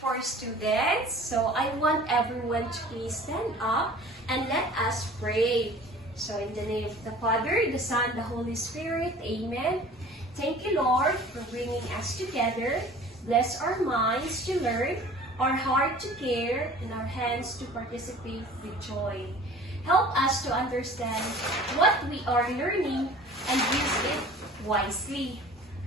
for students. So I want everyone to please stand up and let us pray. So in the name of the Father, the Son, the Holy Spirit, Amen. Thank you, Lord, for bringing us together. Bless our minds to learn, our heart to care, and our hands to participate with joy. Help us to understand what we are learning and use it wisely.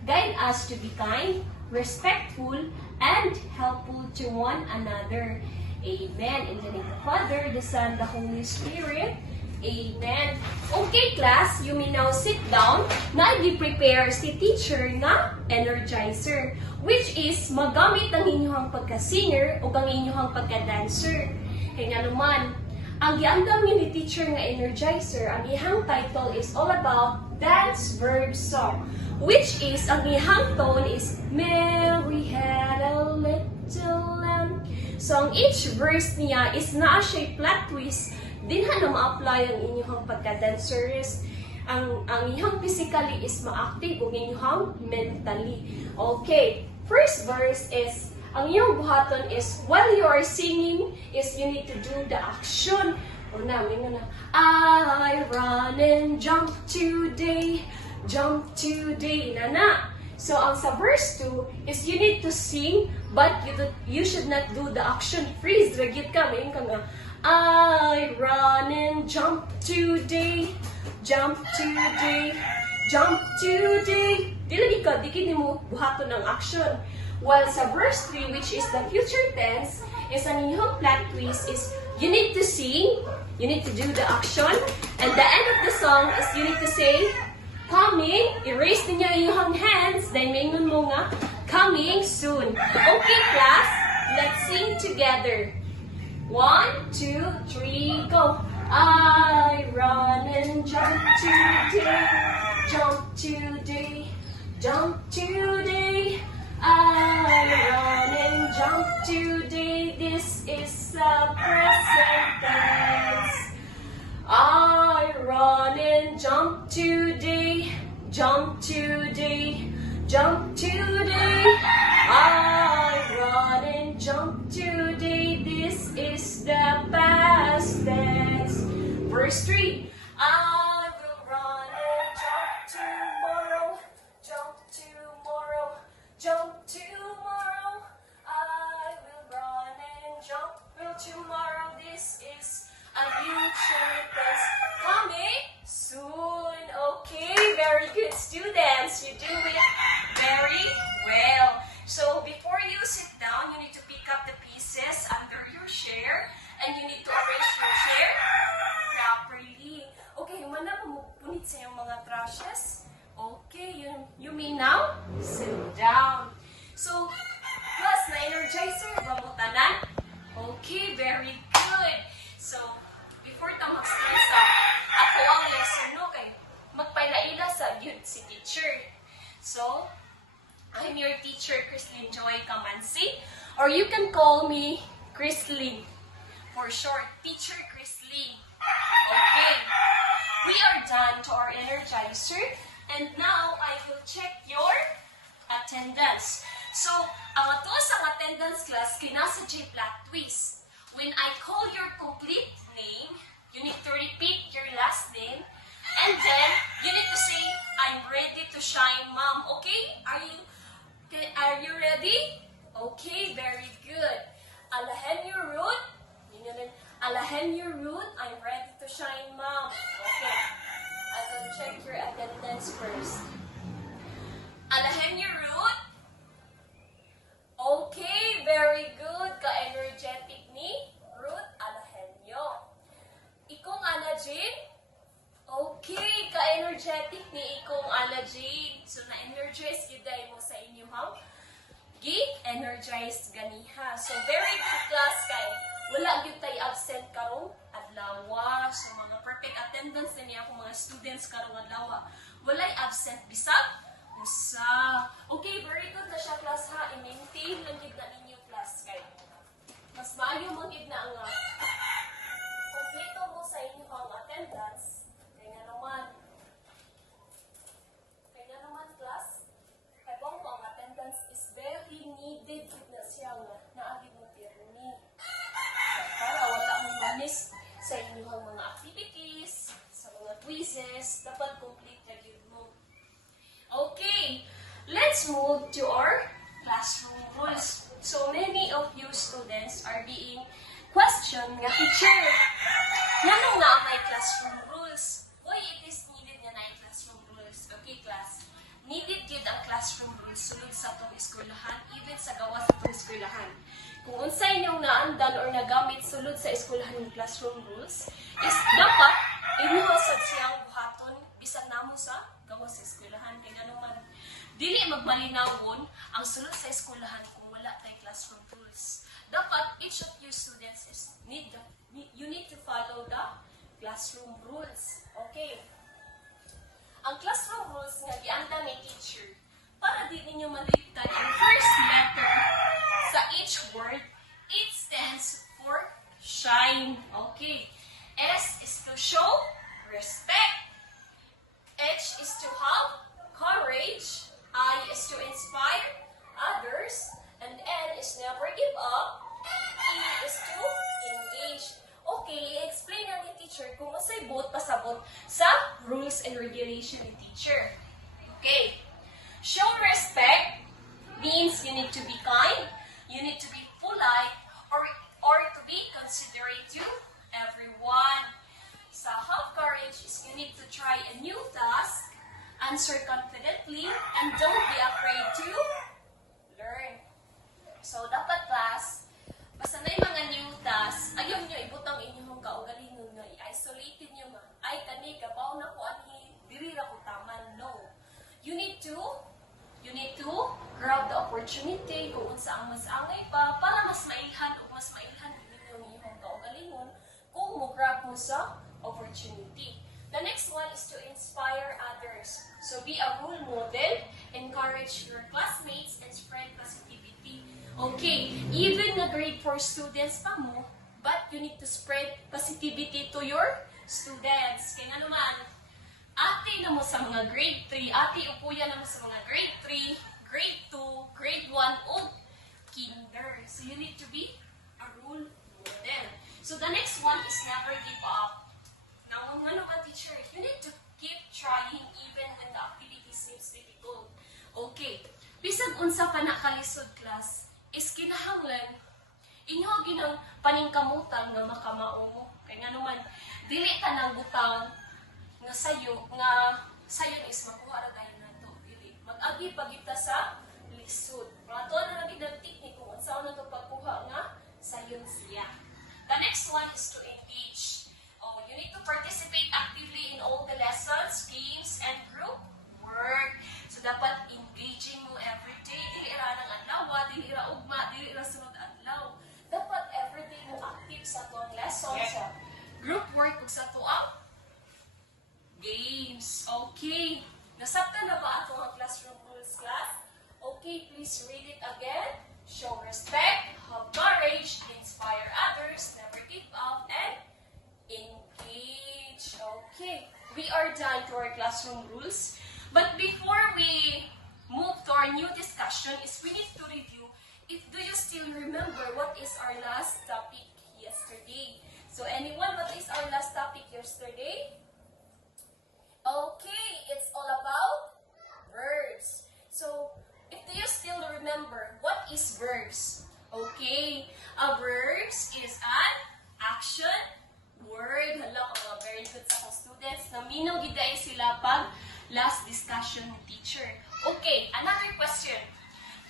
Guide us to be kind, respectful, and helpful to one another. Amen. In the name of the Father, the Son, the Holy Spirit. Amen. Okay, class, you may now sit down. Na i-prepare si teacher nga energizer, which is magamit ang inyong pagka-singer o ang inyong pagka-dancer. Kaya naman, ang giandam ni teacher nga energizer, ang ihang title is all about Dance Verb Song, which is, ang ihang tone is Mary had a little lamb. So, ang each verse niya is naa siya plot twist. Dinha na ma-apply ang inyong pagka-dancers. Ang inyong physically is ma-active o inyong mentally. Okay, first verse is, ang iyong buhaton is, while you are singing, is you need to do the action. O na, may na, I run and jump today, na. So, ang sa verse 2 is you need to sing, but you should not do the action. Freeze, ragyot ka, may ka nga, I run and jump today, jump today. Dili ka, di mo buhaton ng action. While sa verse 3, which is the future tense, is ang inyong plot twist is you need to sing, you need to do the action, and the end of the song is you need to say, coming, erase ninyo inyong hands, then maingon mo nga, coming soon. Okay, class, let's sing together. 1, 2, 3, go. I run and jump today, jump today. I run and jump today. This is the present tense. I run and jump today, jump today. I run and jump today. This is the past tense. Verse 3. I will run and jump tomorrow, jump tomorrow. I will run and jump tomorrow. This is a future tense coming soon. Okay, very good, students. You do it very well. So before you sit down, you need to pick up the pieces under your chair, and you need to arrange your chair properly. Okay, humana mo punit sa iyong mga trashes. Okay, you may now sit down. So, plus na energizer, mamutanan. Okay, very good. So, before ta mag-start sa ako ang lesson, no, kay magpailaila sa yun si teacher. So, I'm your teacher, Chrislyn Joy Kamansi, or you can call me Chrislyn. For short, Teacher Chrislyn. Okay, we are done to our energizer, and now I will check your attendance. So, ang ato sa attendance class, kinasa J plot twist. When I call your complete name, you need to repeat your last name, and then you need to say, I'm ready to shine, mom. Okay? Are you ready? Okay, very good. Alahenyo root. Alahenyo root. I'm ready to shine, mom. Okay. I will check your attendance first. Alahenyo root. Okay, very good. Ka-energetic ni Ruth Alahenyo. Ikong Ana Jane. Okay, ka-energetic ni Ikong Ana Jane. So, na-energize giday mo sa inyo, ha? Gi-energized ganiha. So, very good class kay wala gyud tay absent karong adlaw. So, mga perfect attendance na niya akong mga students karong adlaw. Walay absent bisag usa. Okay, very good na siya class, ha. I-maintain lang gid na ninyo class kay mas maayo man gid na ang kompleto mo sa inyo ang attendance. Kaya naman class, kay ang attendance is very needed na siya. nga naagi mo pirmi. Para wala mo manis sa inyong mga activities, sa mga quizzes, dapat complete na yun mo. Okay, let's move to our classroom rules. So many of you students are being questioned nga, teacher, ngano nga may classroom rules? Why it is needed nga na classroom rules? Okay, class. Needed yun ang classroom rules sulod sa itong eskwelahan, even sa gawas sa itong eskwelahan. Kung unsa inyong naandan or nagamit sulod sa eskwelahan ng classroom rules, is dapat inuha sa siyang buhaton bisan namo sa gawas sa eskwelahan. Kaya naman, dili magmalinawon ang sulod sa eskwelahan kung wala tay classroom rules. Dapat each of you students you need to follow the classroom rules. Okay? Ang classroom rules nga gianda ni teacher para di ninyo maligtan ang first letter sa each word. It stands for shine. Okay. S is to show respect. H is to have courage. I is to inspire others. And N is never give up. E is to engage. Okay, explain na ni teacher kung masay bot pasabot sa rules and regulation ni teacher. Okay. Show respect means you need to be kind, you need to be polite, or to be considerate to everyone. Sa have courage is you need to try a new task, answer confidently, and don't be afraid to learn. So, dapat class, basta na yung mga new task, ayaw nyo ibutang inyong kaugalingon nga, i-isolate nyo nga, ay kani, kabaw na ko ani, dili na ko taman, no. You need to grab the opportunity kung unsa ang mas angay pa para mas mailhan o mas mailhan ninyo ang inyong kaugalingon kung mo-grab mo sa opportunity. The next one is to inspire others. So be a role model, encourage your classmates, and spread positivity. Okay, even the grade 4 students pa mo, but you need to spread positivity to your students. Kaya nga naman, ate na mo sa mga grade 3, ate upuya na mo sa mga grade 3, grade 2, grade 1, o kinder. So you need to be a role model. So the next one is never give up. Now, ano ka teacher? You need to keep trying even when the activity seems difficult. Okay, bisag unsa pa na kalisod class, is kinahanglan inyo ginang paningkamutan nga makamao mo. Kaya nga naman, dili ka nang butang nga sayo is makuha ra tayo nato. Dili mag-agi pagita sa lisod. Plato na lang gid technique kung unsa na to pagkuha nga sayon siya. The next one is to engage. Oh, you need to participate actively in all the lessons, games, and group work. So dapat engaging mo every day. Dili ra nang adlaw, dili ra ugma, dili ra sunod adlaw. Dapat everyday mo active sa tuang lessons, sa group work ug sa tuang games. Okay. Nasabtan na ba ato ang classroom rules, class? Okay, please read it again. Show respect, have courage, inspire others, never give up, and engage. Okay. We are done to our classroom rules. But before we move to our new discussion, is we need to review do you still remember what is our last topic yesterday? So anyone, what is our last topic yesterday? Okay, it's all about verbs. So, do you still remember what is verbs? Okay, a verbs is an action word. Hala, mga very good sa akong students. Naminaw giday sila pag last discussion ni teacher. Okay, another question.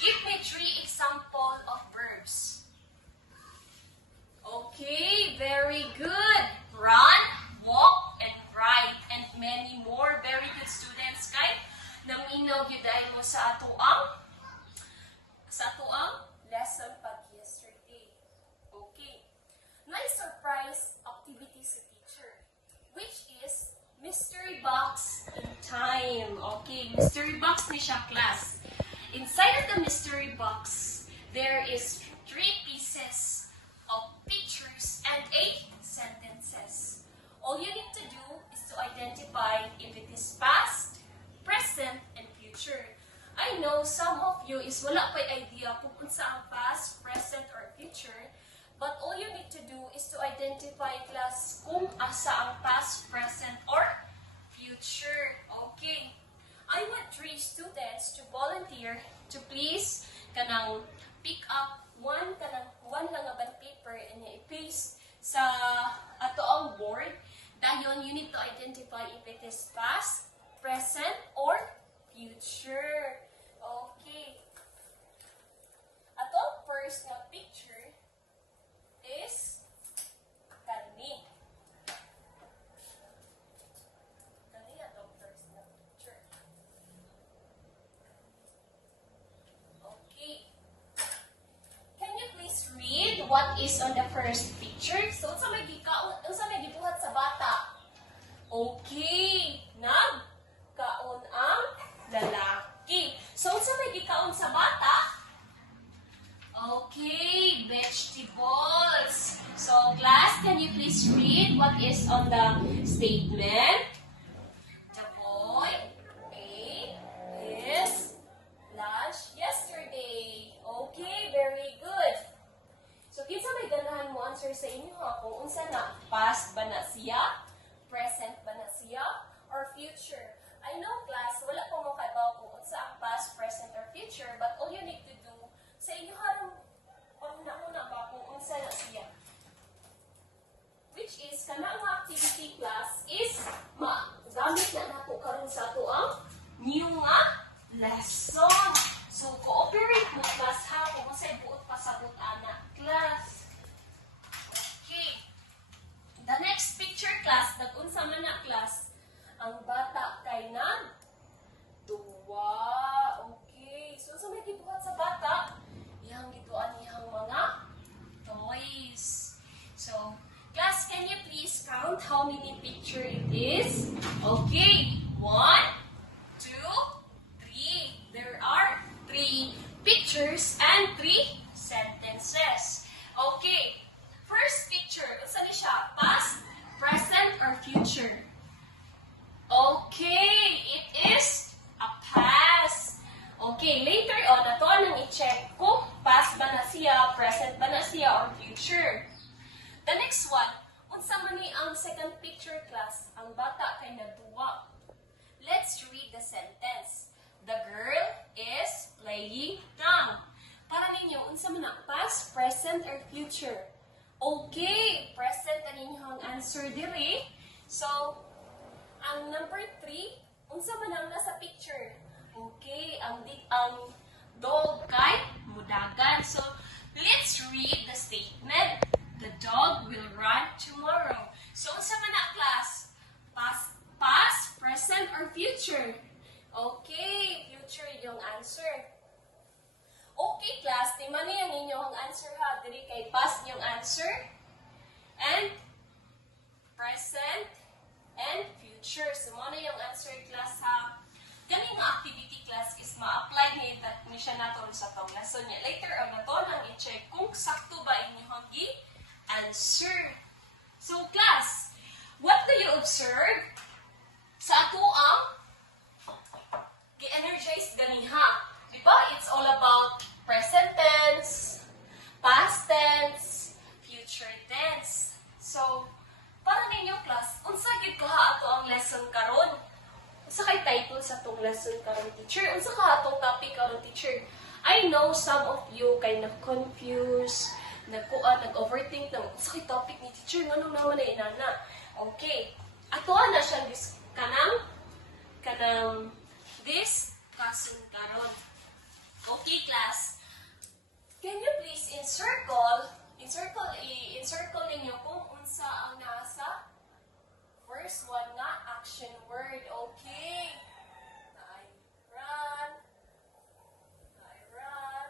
Give me 3 examples of verbs. Okay, very good. Run, walk, and write, and many more. Very good students, kay naminaw giday mo sa ato ang lesson pag yesterday. Okay. Nice surprise activity sa teacher, which is mystery box in time. Okay, mystery box ni siya, class. Inside of the mystery box, there is 3 pieces of pictures and 8 sentences. All you need to do is to identify if it is past, present, and future. I know some of you is wala pa idea kung sa ang past, present, identify class kung asa ang past, present, or future. Okay. I want 3 students to volunteer to please kanang pick up one lang nga band paper and i-paste sa ato ang board. Dayon, you need to identify if it is past, present, or future. Okay. Ato first nga picture is kani. Kani ato first nga picture. Okay. Can you please read what is on the first picture? So, unsa may gibuhat sa bata? Okay. Nagkaon ang lalaki. So, unsa may gikaon sa bata? Okay, vegetables. So, class, can you please read what is on the statement? The boy ate his lunch yesterday. Okay, very good. So, kinsa may ganahan mo answer sa inyo ha? Kung unsa na, past ba na siya? Present ba na siya? Or future? I know, class, wala po mo kaibaw kung unsa ang past, present, or future, but all you need to do sa inyo harang panguna-una ba kung unsa na siya. Which is, kana nga activity class is gamit na nato karon sa ato ang new nga lesson. So, cooperate mo class ha kung unsay buot pasabot ana class. Okay. The next picture class, nag-unsa man na class, ang bata kay nag tuwa. Okay. So, sa may gibuhat sa bata, yang gituan niyang mga toys. So, class, can you please count how many picture it is? Okay. 1, 2, 3. There are 3 pictures and 3 sentences. Okay. First picture, unsa ni siya? Past, present, or future? Okay, it is a past. Okay, later on, nato nang i-check kung past ba na siya, present ba na siya, or future. The next one, unsa man ni ang second picture class, ang bata kay nagduwa. Let's read the sentence. The girl is playing dumb. Para ninyo, unsa man ang past, present, or future? Okay, present na ninyo ang answer diri. So, ang number 3, unsa man ang nasa picture? Okay, ang dog kay mudagan. So, let's read the statement. The dog will run tomorrow. So, unsa man na class? Past, present, or future? Okay, future yung answer. Okay, class, tima niya ninyo ang answer ha. Diri kay past yung answer. And present and future. So, mo na yung answer class ha. Kani nga activity class is ma-apply ni siya naton sa tong lesson niya. Later on nato nang i-check kung sakto ba inyong gi-answer. So, class, what do you observe sa ato ang gi-energize ganiha? Diba? It's all about present tense, past tense, future tense. So, para ninyo class, unsa gid ko ha ato ang lesson karon? Unsa kay title sa tong lesson karon, teacher? Unsa ka atong topic karon, teacher? I know some of you kay na-confuse, nag-overthink na unsa kay topic ni teacher nganong naman na inana. Okay. Ato na siyang kanang discussion karon. Okay, class. Can you please encircle ninyo kung unsa ang nasa first one nga action word. Okay. I run, I run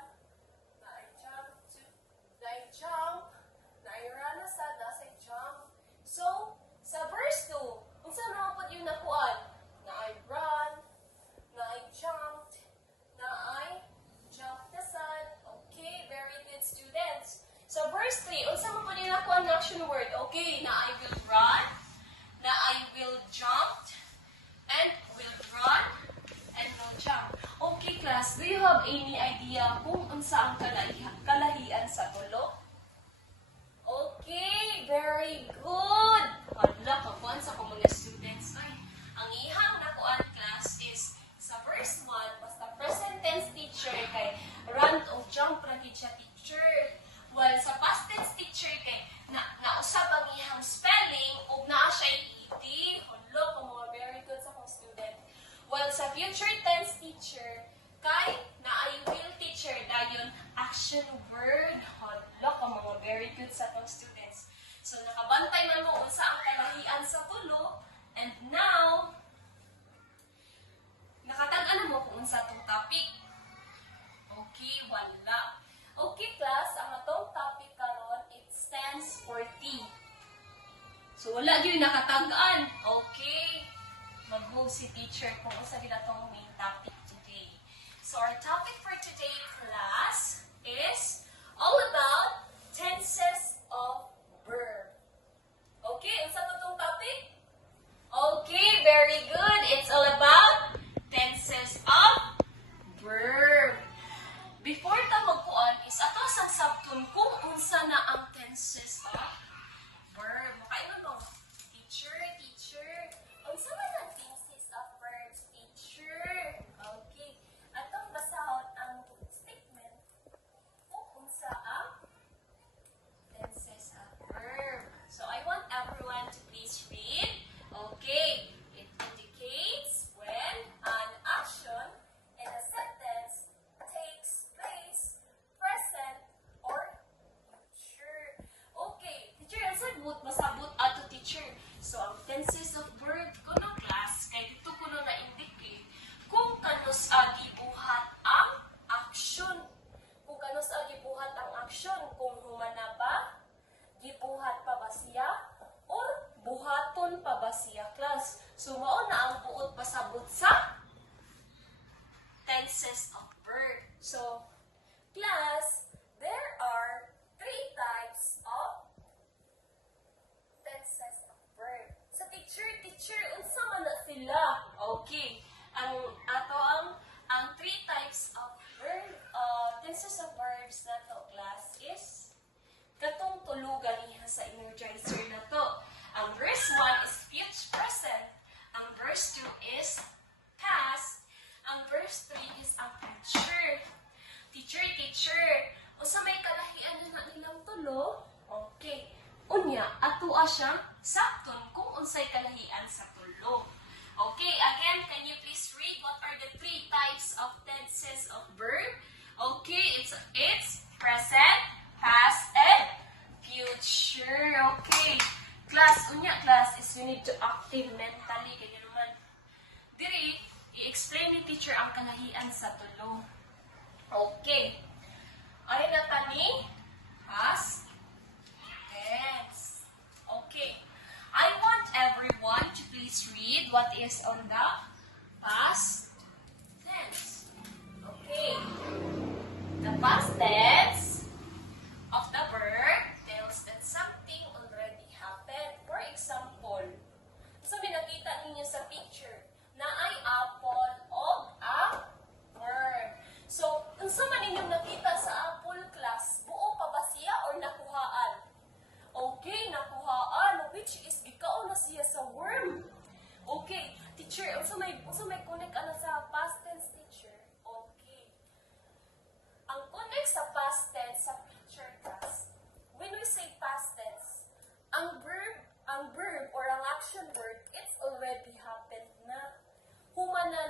na sad, nasa jump. So, sa verse 2, unsa na po yung nakuan? Na I run, na I jumped, na I jumped na sad. Okay, very good students. So, verse 3, unsa mo po yung nakuan ng action word? Okay, na I will run, na I will jump, and will run, and no jump. Okay, class, do you have any idea kung unsa ang kalahian sa tulo? Okay, very lagi siya teacher. Well, sa past tense teacher kay nausab ang iyang spelling ug naa siya iti. Hello, kung mga very good sa akong student. Well, sa future tense teacher kay naay will teacher dayon action word. Hello, kung mga very good sa akong students. So nakabantay man mo unsa ang kalahian sa tulo, and now nakatag-an na mo kung unsa tong topic. Okay, wala. Okay, class, ang atong topic karon it stands for T. So wala gyud nakatag-an. Okay. Mag-move si teacher kung unsa gid atong main topic today. So our topic for today, class, is all about tenses of verb. Okay, unsa to tong topic? Okay, very good. It's all about tenses of verb. Before ta magkuan is ato sang sabton kung unsa na ang tenses of verb. Makaingon mo, teacher, unsa man ang tenses of verbs, teacher? Okay. Atong basahon ang statement kung unsa ang tenses of verb. So I want everyone to please read. Okay. It indicates when an action in a sentence takes place, present or future. Okay, teacher, ang sagot, masabot ato teacher. So, ang tenses of verb ko no class, kay dito ko no na-indicate kung kanus gibuhat ang action. Kung kanus gibuhat ang action, kung humana ba, gibuhat pa ba siya, or buhaton pa ba siya, class. So, mao na ang buot pasabot sa tenses of verb. So, class, there are 3 types of tenses of verb. So, teacher, unsa man na sila? Okay. Ang 3 types of verb, tenses of verbs na to, class, is katong tulugan niya sa energizer na to. Ang verse 1 is future present. Ang verse 2 is past. Ang verse 3 is ang future. Teacher, unsa may kalahian na nilang tulo? Okay. Unya, atoa siya sakton kung unsay kalahian sa tulo. Okay, again, can you please read what are the 3 types of tenses of verb? Okay, it's present, past, and future. Okay. Class, is you need to active mentally. Kaya naman, diri, i-explain ni teacher ang kalahian sa tulo. Okay. Ay natani, past tense. Okay. I want everyone to please read what is on the past tense. Okay. The past tense of the verb tells that something already happened. For example, sabi nakita ninyo sa picture na ay apple o a verb. So, unsa man ninyong nakita sa apple, class, buo pa ba siya or nakuhaan? Okay, nakuhaan, which is gikaon na siya sa worm. Okay, teacher, unsa may connect ana sa past tense, teacher? Okay. Ang connect sa past tense sa future, class, when we say past tense, ang verb or ang action word, it's already happened na. Humana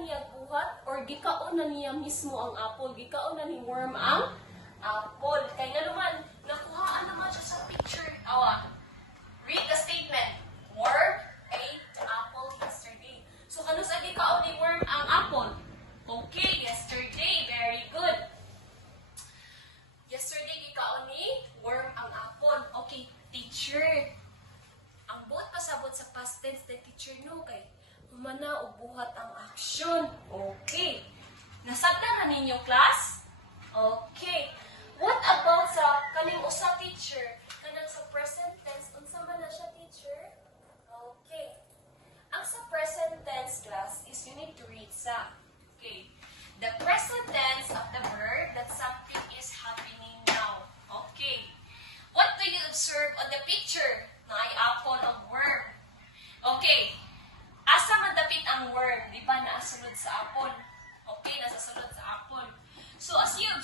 niya buhat or gikaon na niya mismo ang apple, gikaon na ni worm ang apple. Kaya nga naman, nakuhaan naman siya sa picture. Awa, read the statement. Worm ate apple yesterday. So, kanus agi kaon ni worm ang apple? Okay, yesterday. Very good. Yesterday, gikaon ni worm ang apple. Okay, teacher. Ang buot pasabot sa past tense na teacher no kay humana o buhat ang action. Okay. Nasabtan na ninyo, class? Okay. What about sa kaning usa teacher kanang sa present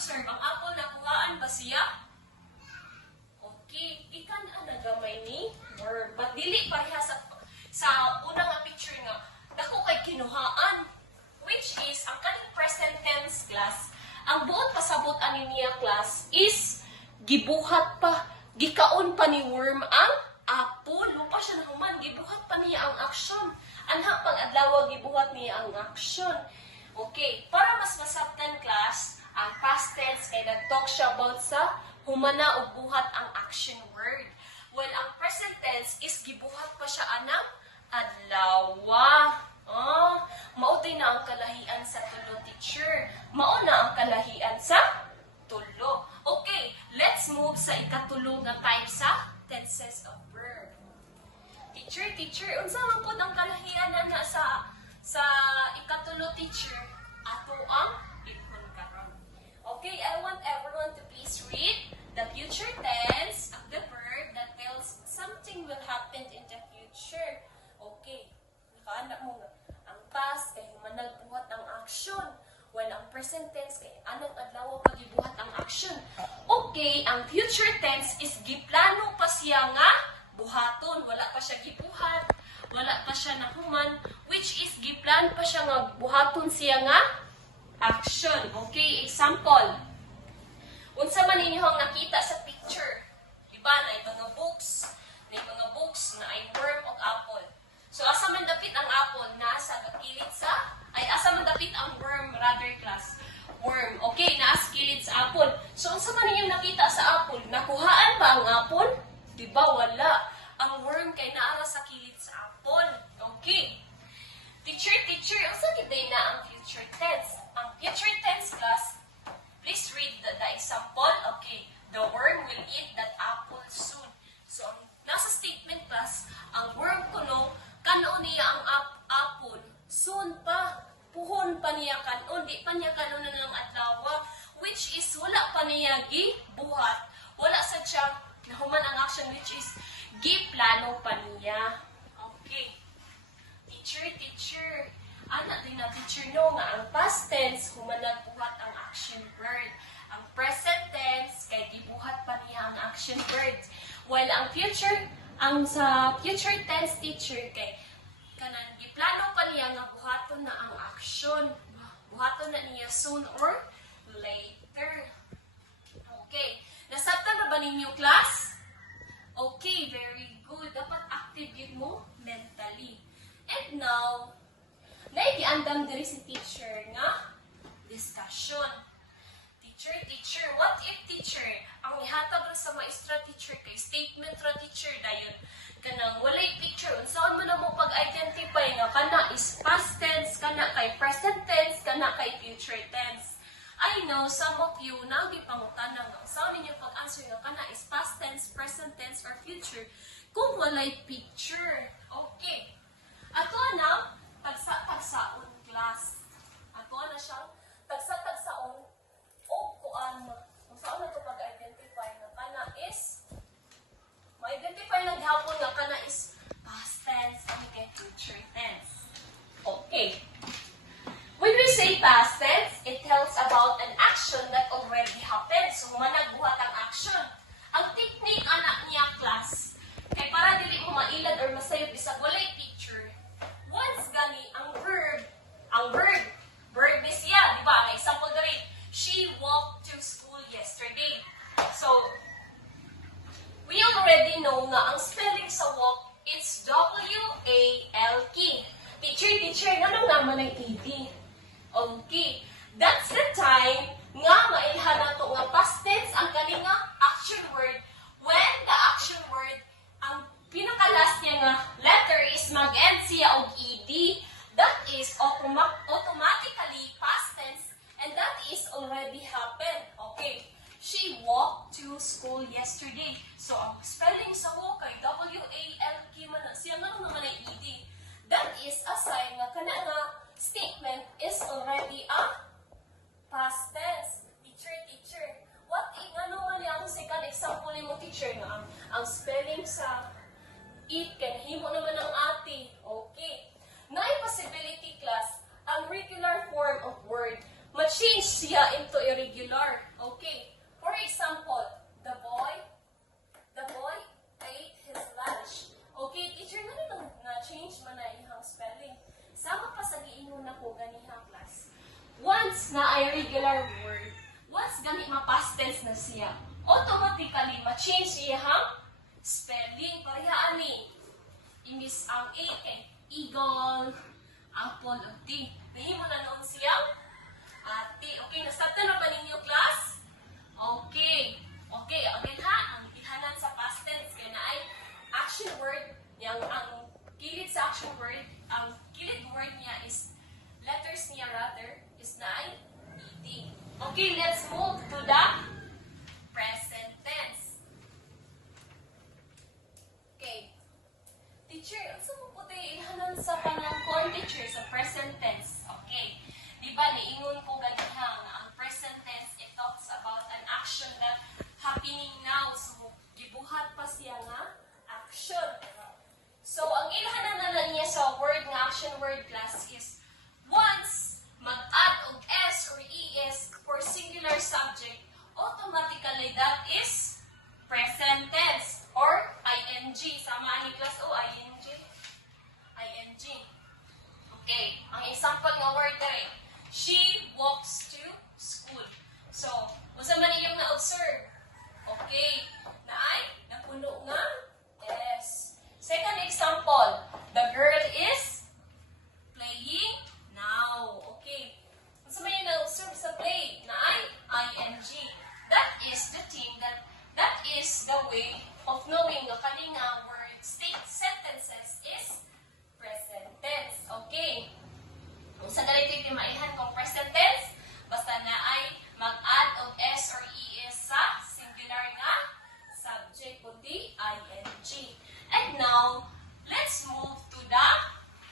observe, ang apple nakuhaan ba siya? Okay, ikan ang nagamay ni verb. But dili pareha sa unang nga picture nga, dako kay kinuhaan. Which is, ang kaning present tense class, ang buot pasabot ani niya class is, gibuhat pa, gikaon pa ni worm ang apple. Lupa siya na human, gibuhat pa niya ang action. Anha pang adlaw gibuhat niya ang action. Okay, para mas masabtan class, ang past tense kay nag-talk siya about sa humana o buhat ang action word. While ang present tense is gibuhat pa siya anang adlaw. Mao din na ang kalahian sa tulo, teacher. Mao na ang kalahian sa tulo. Okay, let's move sa ikatulo na type sa tenses of verb. Teacher, unsa man pud ang kalahian na sa ikatulo, teacher? Ato ang ingon karon. Okay, I want everyone to please read the future tense of the verb that tells something will happen in the future. Okay, nakaana mo nga. Ang past kay managbuhat ang action, while ang present tense kay anang adlaw pagibuhat ang action. Okay, ang future tense is giplano pa siya nga buhaton, wala pa siya gibuhat, wala pa siya nahuman, which is giplan pa siya nga buhaton siya nga action. Okay, example. Unsa man ninyong nakita sa picture? Diba, na mga books, na ay worm o apple. So, asa man dapit ang apple? Nasa kilid sa, asa man dapit ang worm, rather class? Worm. Okay, nasa kilid sa apple. So, unsa man ninyong nakita sa apple? Nakuhaan ba ang apple? Diba, wala. Ang worm kay naara sa kilid sa apple. Okay. Teacher, unsa gid na ang future tense? Ang future tense class, please read the example. Okay, the worm will eat that apple soon. So, nasa statement class, ang worm kuno, kanon niya ang apple. Soon pa. Puhon pa niya kanon. Di pa niya kanon na lang adlaw. Which is, wala pa niya gibuhat. Wala sa siya nahuman ang action, which is, giplano pa niya. Okay. Teacher. Anak din na teacher no nga ang past tense human nagbuhat ang action word. Ang present tense kay gibuhat pa niya ang action word. While ang sa future tense, teacher kay kanang giplano pa niya nga buhaton na ang action. Buhaton na niya soon or later. Okay. Nasabtan na ba ninyo, class? Okay, very good. Dapat active yun mo mentally. And now, naigiandam diri si teacher nga discussion. Teacher, what if teacher, ang ihatag ra sa maestra teacher kay statement ra teacher dayon kanang walay picture unsaon man mo pag-identify nga kana is past tense, kana kay present tense, kana kay future tense. I know some of you nagipangutana nga unsaon ninyo pag-answer nga kana is past tense, present tense or future kung walay picture. Okay. Ato na tagsa-tagsaon class. Ato na siya tagsa-tagsaon o kuan kung saan na ito pag-identify nga kana is ma-identify lang gihapon nga kana is past tense and future tense. Okay. When we say past tense, it tells about an action that already happened. So, managbuhat ang action. Ang technique anak niya class kay para dili mo mailad or masayop isang walay picture. Once gani ang verb ni siya, di ba? Ang example na rin, she walked to school yesterday. So, we already know nga ang spelling sa walk, it's W-A-L-K. Teacher, nga naman ang ED. Okay, that's the time nga mailhan nato nga past tense ang kani nga action word when the action word ang pinaka-last niya nga letter is mag-end siya og ed. That is automatically past tense and that is already happened. Okay, she walked to school yesterday. So ang spelling sa walk kay W-A-L-K man siya nga naman ay ed. That is a sign nga kana nga statement is already a past tense. Teacher. What ano man yung second example mo teacher nga ang spelling sa it can himo naman ang ati. Okay. Naay possibility class ang regular form of word ma-change siya into irregular. gani ma-past tense na siya, automatically ma-change iyang spelling. Parehaan ni. Imbis ang A kay eagle, apple, o T. Nahimo na noon siyang ate. Okay, na-start na ba ninyo, class? Okay. Okay, again ha, ang tihanan sa past tense kaya na ay action word, ang kilid sa action word, ang kilid word niya is, letters niya rather, is na ay ed. Okay, let's move to the present tense. Okay. Teacher, ano mo po tayo ilhanan sa panangkon, teacher, sa present tense? Okay. Diba, niingon ko ganiha na ang present tense, it talks about an action that happening now. So, gibuhat pa siya nga action. So, ang ilhanan na lang niya sa word nga action word class is once mag-add og S or ES for singular subject, automatically that is present tense or ING. Sama ni class o ING. ING. Okay. Ang example nga word dere, she walks to school. So, unsa man iyong na-observe? Okay. Naay, napuno nga S. Second example, the girl is playing now. Okay. Unsa man iyong na-observe sa play? Naay, ING. That is the thing that is the way of knowing nga kaning word state sentences is present tense. Okay. Kung sa dali maihan kung present tense, basta na ay mag-add og S or ES sa singular nga subject kundi ING. And now, let's move to the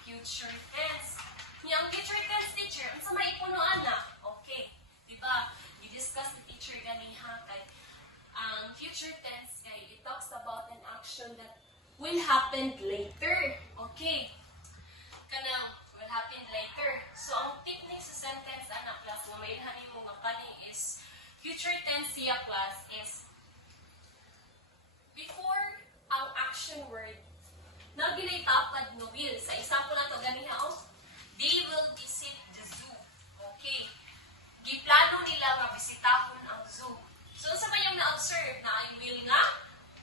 future tense. Yung future tense, teacher, ano sa maipunoan na? Okay. Diba? I-discuss ni teacher ganiha kay ang future tense kay it talks about an action that will happen later. Okay. Kanang will happen later. So, ang technique sa sentence, anak class, na may ilhanin mo makani is, future tense siya class is, before ang action word, na ginaytapad no will. Sa example na to, ganiha, they will visit the zoo. Okay. Giplano nila nga bisitahon ang zoo. So, sa ba yung na-observe na I will nga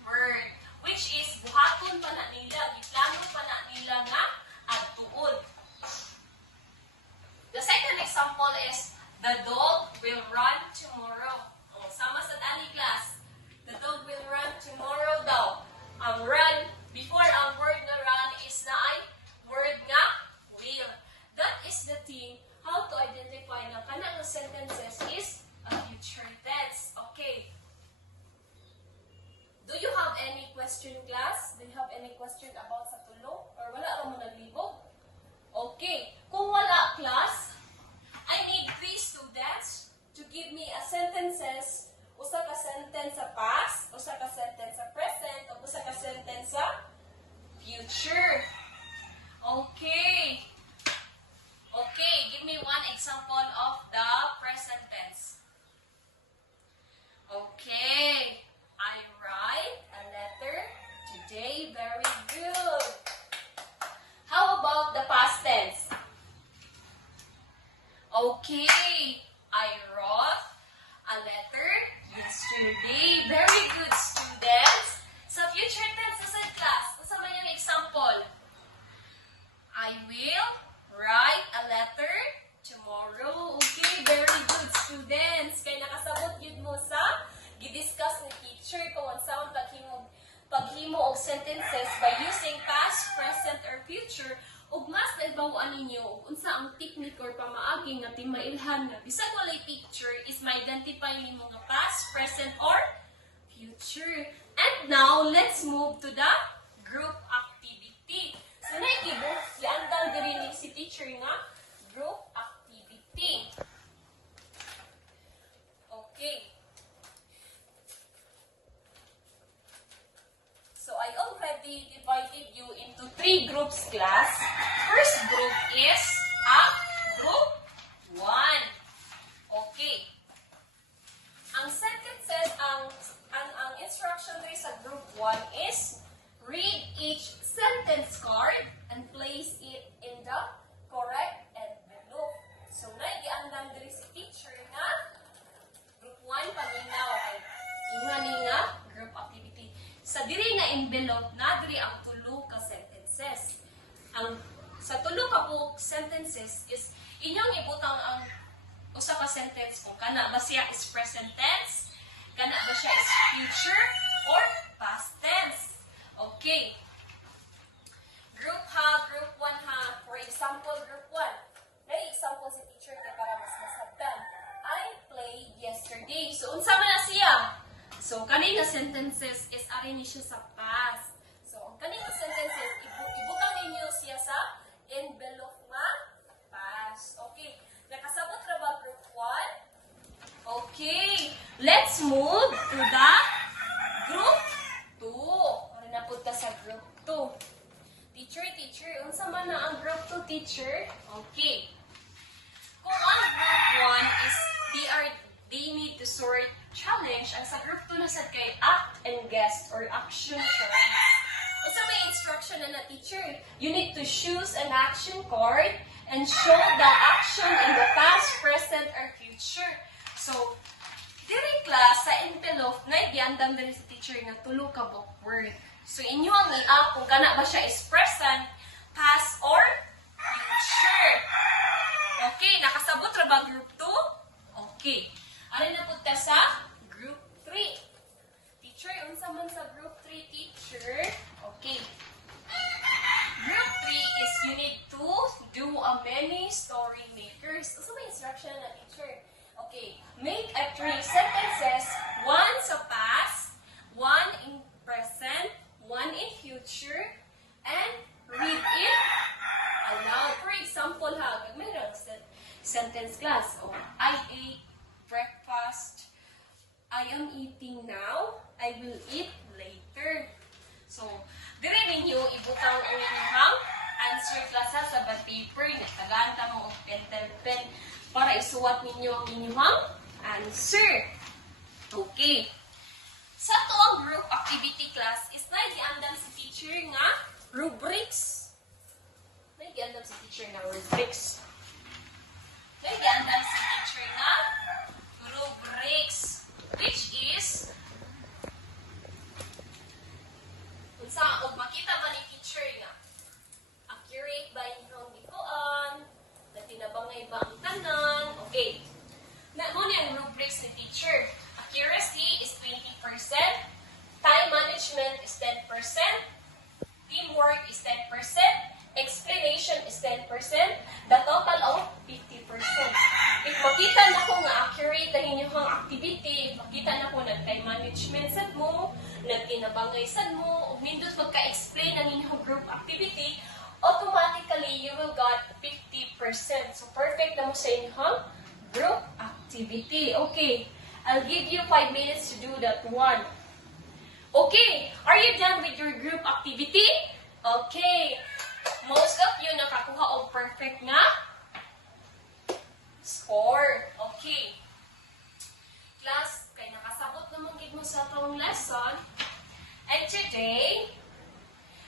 word, which is, buhaton pa na nila, giplano pa na nila nga agtuod. The second example is, the dog will run tomorrow. O, sama sa tali class. The dog will run tomorrow daw. Ang run, before ang word na run is na ay word nga will. That is the thing, how to identify na kanang sentences is a future tense. Okay. Do you have any question, class? Do you have any question about sa tulo? Or wala ra mo naglibog? Okay. Kung wala, class, I need 3 students to give me a sentences, usa ka sentence sa past, usa ka sentence sa present, o usa ka sentence sa future. Okay. Okay, give me one example of the present tense. Okay. I write a letter today. Very good. How about the past tense? Okay. I wrote a letter yesterday. Very good, students. Sa future tense, sa class, sa man yung example? I will write a letter tomorrow. Okay, very good, students. Kaya nakasabot yun mo sa gidiscuss ni teacher kung ang sound paghimo og sentences by using past, present, or future. Ug mas naibawaan ninyo ug unsa ang technique or pamaagi nga timailhan nga bisag walay picture is ma-identify nimo nga past, present, or future. And now, let's move to the group activity. So, naikibot, liandang diri ni si teacher nga group activity. Okay. So, I already divided you into 3 groups, class. First group is group 1. Okay. Ang sentences, ang instruction diri sa group 1 is read each sentence card and place it in the correct envelope. So, naigiandang diri si teacher nga group 1 sa diri na envelope na diri ang tulo ka sentences. Ang sa tulo ka book sentences is inyong ibutang ang usa ka sentence kung kana ba siya is present tense, kana ba siya is future or past tense. Okay. Group 1 ha. For example, group 1. May example si teacher kay para mas masabtan. I played yesterday. So unsa man na siya? So kanina sentences is ari ni siya sa past. So ang kanina sentences ibutang ninyo siya sa envelope nga past. Okay. Nakasabot ra ba group 1? Okay. Let's move to the group 2. Ano na punta sa group 2? Teacher, unsa man na ang group 2 teacher? Okay. Kung ang group 1 is they need to sort challenge, ang sa group 2 na sad kay act and guess or action choice. Unsa may instruction na teacher? You need to choose an action card and show the action in the past, present, or future. So, diri class sa envelope na giandam diri sa teacher nga tulo ka book word. So, inyo ang i-up kung kana ba siya is present, past, or future. Okay, nakasabot ra ba group 2? Okay. Ano na punta sa group 3? Teacher, unsa man sa group 3 teacher? Okay. Group 3 is you need to do a many story makers. Unsa may instruction na teacher? Okay. Make a 3 sentences, 1 sa past, 1 in present, 1 in future, and read it aloud. For example, ha, mayroon sentence class. Oh, I ate breakfast. I am eating now. I will eat later. So, dire ninyo ibutang ang inyong answer class sa bad paper. Nagtaganta mo og pen para isuwat ninyo ang inyong answer. Okay. Sa tuwang group activity class is naigiandam si teacher nga rubrics. Naigiandam si teacher nga rubrics. Naigiandam si teacher nga rubrics, which is unsa og makita ba ni teacher nga accurate ba inyong gikuan, natinabangay ba ang tanan. Okay. Na mo ni ang rubrics ni teacher. Accuracy is 20%, time management is 10%, teamwork is 10%, explanation is 10%, the total of 50%. If makita na ko nga accurate ang inyong activity, if makita na ko nag-time management sad mo, nagtinabangay sad mo, o nindot magka-explain ang inyong group activity, automatically you will got 50%. So perfect na mo sa inyong group activity. Okay. I'll give you 5 minutes to do that one. Okay, are you done with your group activity? Okay. Most of you nakakuha og perfect na score. Okay. Class, kay nakasabot naman gid mo sa atong lesson. And today,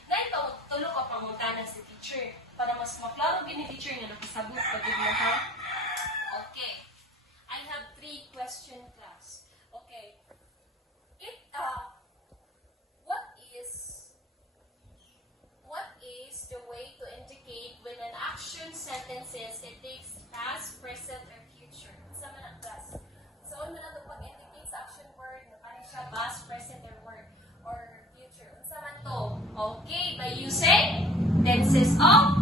dahil tulo ka pangutanan si teacher para mas maklaro gid ni teacher nga nakasabot pa gid mo ha. Okay. I have 3 question class. Okay. What is the way to indicate when an action sentences it takes past, present, or future? Sa man ang class. So, ano na ito pag-indicate sa action word, ano siya past, present, or future? Sa man to? Okay, by using tenses of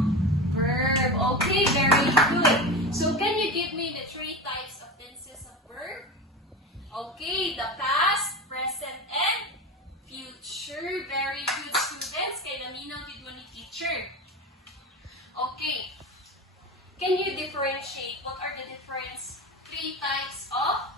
verb. Okay, very good. So, can you give me the 3 types of tenses of verb? Okay, the past, present, and future. Very good, students. Kaya naminaw din mo ni teacher. Okay. Can you differentiate? What are the difference? 3 types of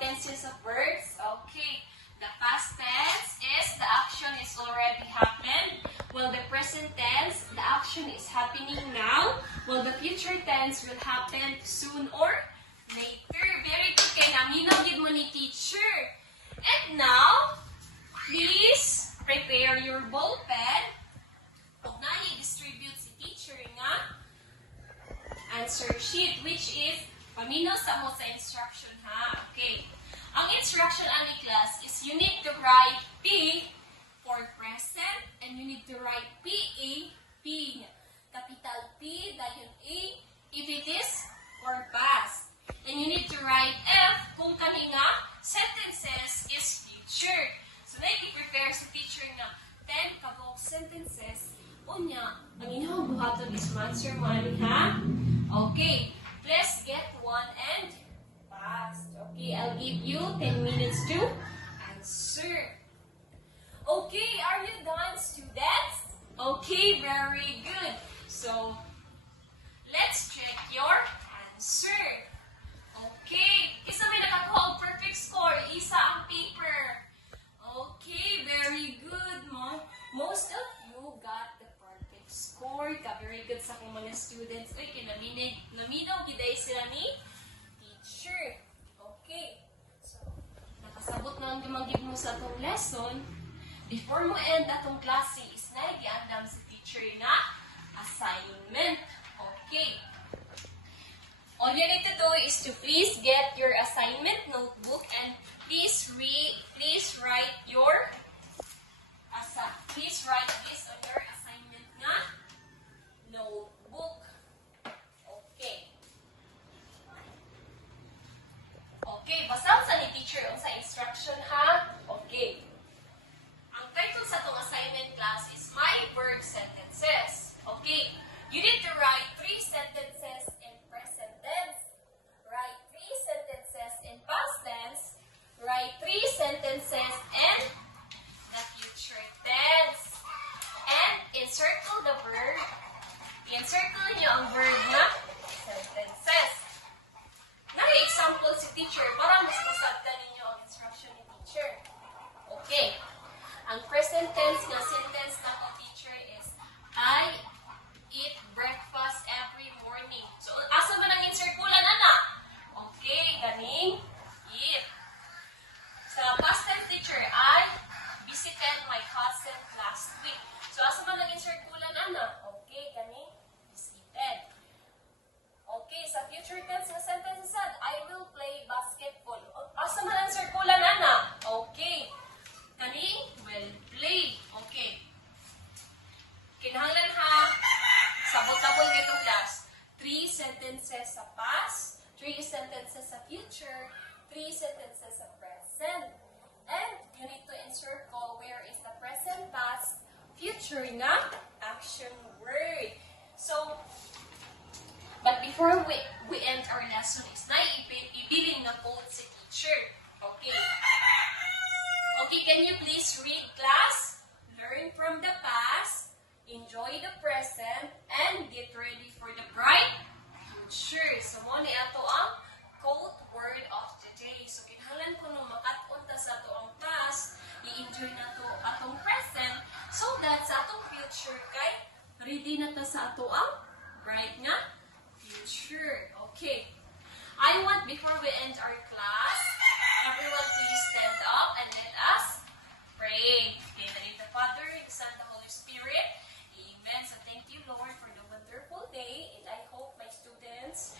tenses of verbs. Okay. The past tense is the action is already happened. While the present tense, the action is happening now. While the future tense will happen soon or later. Very good kay naminaw gid mo ni teacher. And now, please prepare your ball pen. Huwag na i-distribute si teacher nga answer sheet, which is paminaw sa mo sa instruction ha. Okay. Ang instruction ani class is you need to write P for present and you need to write PE, P. Capital P, dayon A, if it is for past. And you need to write F kung kani nga sentences is future. So, na-prepare sa teacher na 10 kabok sentences. Unya, ang inyong buhaton is answer mo ani ha? Okay, please get one and fast. Okay, I'll give you 10 minutes to answer. Okay, are you done, students? Okay, very good. So, let's check your answer. Okay, isa may nakakuha og perfect score. Isa ang paper. Okay, very good, Mom. Most of you got the perfect score. Very good sa akong mga students. Uy, naminaw giday sila ni teacher. Okay. So, nakasabot na ang gumagib mo sa atong lesson. Before mo end atong klase, is na giandam si teacher na assignment. Okay. All you need to do is to please get your assignment notebook and please write your please write this on your assignment na notebook. Okay. Okay, basahan sa ni teacher unsa instruction ha? Okay. Ang title sa tong assignment class is My Verb Sentences. Okay. You need to write 3 sentences in present tense. Write 3 sentences in past tense. Write 3 sentences in the future tense. And encircle the verb. I-encircle niyo ang verb na sentences. Naka-example si teacher para mas masabdan ninyo ang instruction ni teacher. Okay. Ang present tense nga sentence na ko teacher is I eat breakfast every morning. So, asa man ang encirculan ana? Okay, ganing eat. Sa past tense teacher, I visited my cousin last week. So, asa man ang encirculan ana? Okay, ganing visited. Okay, sa future tense na sentence sad, I will play basketball. Asa man ang encirculan ana? Okay. Ganing will play. Okay. Kinahanglan ha, sabot-sabot itong class. 3 sentences sa past, 3 sentences sa future, 3 sentences sa present. And you need to encircle where is the present, past, future na action word. So, but before we end our lesson is na ibilin na quote si teacher. Okay. Okay, can you please read class? Learn from the past. Enjoy the present and get ready for the bright future. So, mo ni ato ang quote word of the day. So, kinahanglan ko nung makatunta sa ato ang past, i-enjoy na to atong present, so that sa atong future kay ready na ta sa ato ang bright nga future. Okay. I want, before we end our class, everyone please stand up and let us pray. Okay, the name of the Father, the Son, and the Holy Spirit. Amen. So thank you, Lord, for the wonderful day. And I hope my students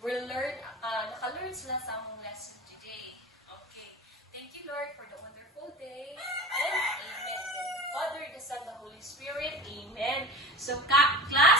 will learn, naka-learn sila sa among lesson today. Okay. Thank you, Lord, for the wonderful day. And amen. The name of the Father, the Son, and the Holy Spirit. Amen. So, class,